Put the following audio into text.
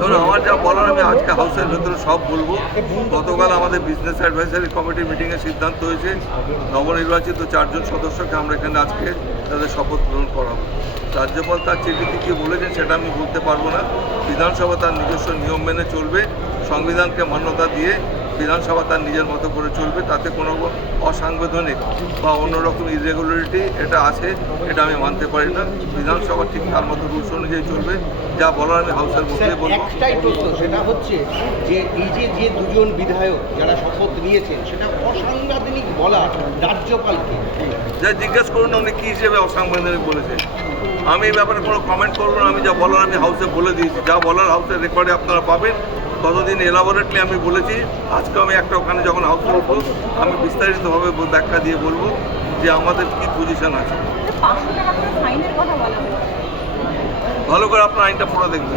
ধরুন আমার যা বলার আমি আজকে হাউসের ভেতরে সব বলব। গতকাল আমাদের বিজনেস অ্যাডভাইসারি কমিটি মিটিংয়ে সিদ্ধান্ত হয়েছে, নবনির্বাচিত চারজন সদস্যকে আমরা এখানে আজকে তাদের শপথ গ্রহণ করাবো। রাজ্যপাল তার চিঠিতে কী বলেছেন সেটা আমি বলতে পারব না। বিধানসভা তার নিজস্ব নিয়ম মেনে চলবে, সংবিধানকে মান্যতা দিয়ে বিধানসভা তার নিজের মতো করে চলবে তাতে কোনো অসাংবিধানিক বা অন্যরকম ইরেগুলারিটি এটা আছে এটা আমি মানতে পারি না। বিধানসভা ঠিক তার মতো রুলস অনুযায়ী চলবে যা বলার আমি হাউসের মধ্যে বলব। একটাই প্রশ্ন সেটা হচ্ছে যে এই যে যে দুজন বিধায়ক যারা শপথ নিয়েছেন সেটা অসাংবিধানিক বলা রাজ্যপালকে। যা জিজ্ঞেস করুন উনি কী হিসেবে অসাংবিধানিক বলেছেন। আমি এই ব্যাপারে কোনো কমেন্ট করব না আমি যা বলার আমি হাউসে বলে দিয়েছি। যা বলার হাউসের রেকর্ডে আপনারা পাবেন। ততদিন এলাবোরেটলি আমি বলেছি আজকে আমি একটা ওখানে যখন আউট করব আমি বিস্তারিতভাবে ব্যাখ্যা দিয়ে বলব যে আমাদের কি পজিশন আছে। ভালো করে আপনার আইনটা পড়া দেখবেন।